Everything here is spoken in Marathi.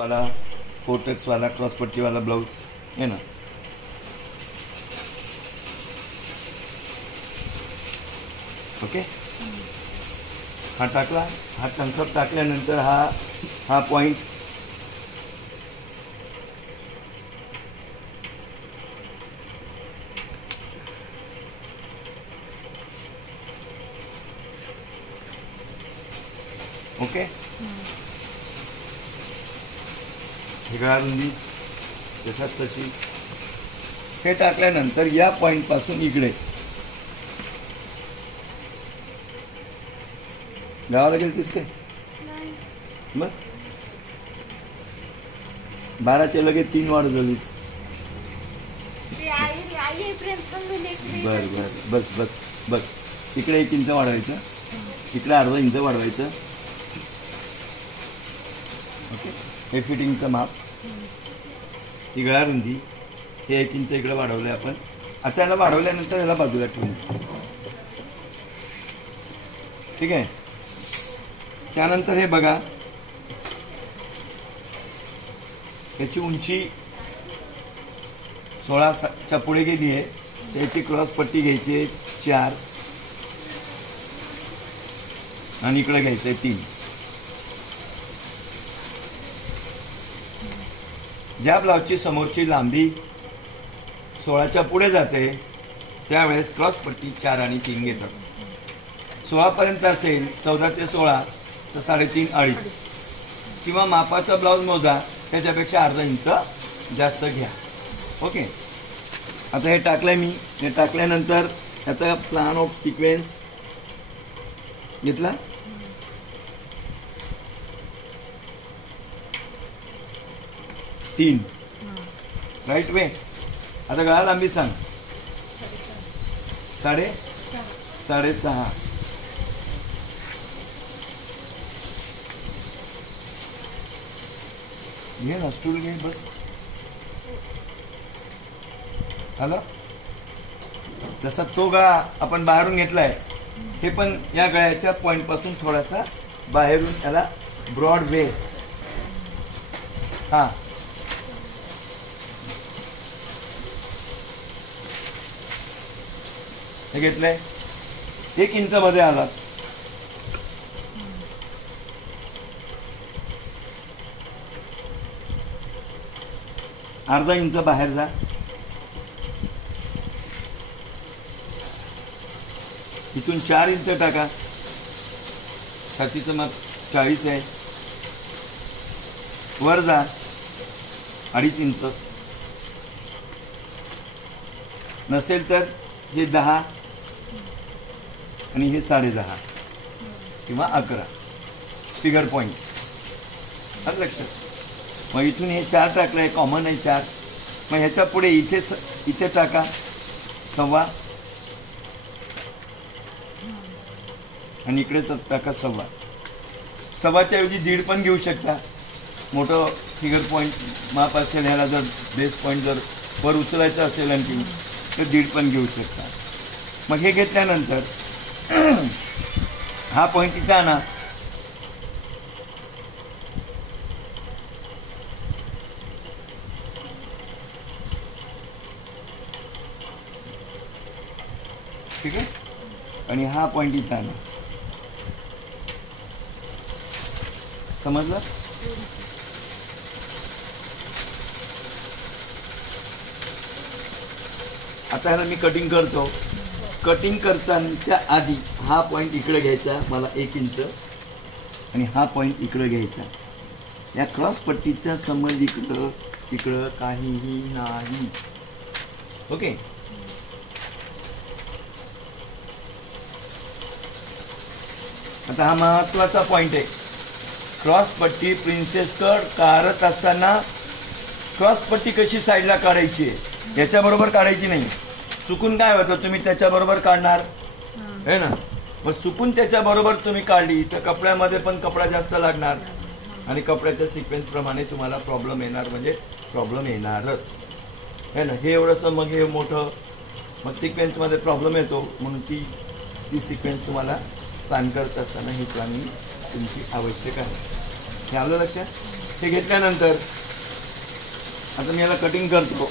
वाला कोटेक्स वाला क्रॉस पट्टी वाला ब्लाउज है ना। ओके, हा टाकला, हा कन्सेप्ट टाकल्यानंतर हा पॉइंट ओके, रुंदी तशाच तशी हे टाकल्यानंतर या पॉइंट पासून इकडे गावाला गेलतीस काय? मग 12च्या लगे 3 वाढ झालीस. बर बर, बस बस बस. इकडे 1 इंच वाढवायचं, इकडे अर्धा इंच वाढवायचं. ओके, हे फिटिंगचं माप, ही गळा रुंदी, हे 1 इंच इकडे वाढवलंय आपण. आता याला वाढवल्यानंतर याला बाजूला ठेवून, ठीक आहे. त्यानंतर हे बघा, याची उंची 16च्या पुढे गेली आहे. त्याची क्रॉस पट्टी घ्यायची आहे 4 आणि इकडे घ्यायचं आहे 3. ज्या ब्लाउजची समोरची लांबी 16च्या पुढे जाते त्यावेळेस क्रॉस पट्टी 4 आणि 3 घेतात. 16 पर्यंत असेल, 14 ते 16 तर 3.5 2.5 किंवा मापाचा ब्लाउज मोजा, त्याच्यापेक्षा अर्धा इंच जास्त घ्या. ओके, आता हे टाकलंय मी. हे टाकल्यानंतर याचा प्लॅन ऑफ सिक्वेन्स घेतला. तीन राईट वे. आता गळा लांबी सांग. 6.5. घे ना स्टूल घे, बस आला. जसा तो गळा आपण बाहेरून घेतलाय, हे पण या गळ्याच्या पॉइंट पासून थोडासा बाहेरून याला ब्रॉड वे. हा, हे घेतलंय, 1 इंच मध्ये आला. अर्धा इंच बाहेर जा. इथून 4 इंच टाका. छातीचं माप 40 आहे. वर जा 2.5 इंच. नसेल तर हे 10 आणि हे 10.5 किंवा 11 फिगर पॉइंट. आलं लक्षात. मग इथून हे 4 टाकलंय, कॉमन आहे 4. मग ह्याच्या पुढे इथे टाका 1.25 आणि इकडे टाका 1.25. 1.25च्या ऐवजी 1.5 पण घेऊ शकता. मोठं फिगर पॉइंट माप असेल, ह्याला जर बेस पॉइंट जर वर उचलायचं असेल आणखी तर 1.5 पण घेऊ शकता. मग हे घेतल्यानंतर हा पॉइंट इथं आणा. ठीक आहे, आणि हा पॉइंट इथं आणा. समजलं? आता ह्याला मी कटिंग करतो. कटिंग करताना आधी हा पॉइंट इकडे घ्यायचा मला 1 इंच, आणि हा पॉइंट इकडे घ्यायचा. या क्रॉस पट्टीचा संबंध इकडं काहीही नाही. ओके, आता हा महत्वाचा पॉइंट आहे. क्रॉस पट्टी प्रिन्सेस कट काढत असताना क्रॉस पट्टी कशी साईडला काढायची आहे, याच्याबरोबर काढायची नाही. चुकून काय होतं, तुम्ही त्याच्याबरोबर काढणार है ना. मग चुकून त्याच्याबरोबर तुम्ही काढली तर कपड्यामध्ये पण कपडा जास्त लागणार आणि कपड्याच्या सिक्वेन्स प्रमाणे तुम्हाला प्रॉब्लेम येणार, म्हणजे प्रॉब्लेम येणारच है ना. हे एवढंसं, मग हे मोठं, मग सिक्वेन्समध्ये प्रॉब्लेम येतो. म्हणून ती सिक्वेन्स तुम्हाला प्लॅन करत असताना ही प्लॅनिंग तुमची आवश्यक आहे. हे आलं लक्षात? हे घेतल्यानंतर आता मी याला कटिंग करतो.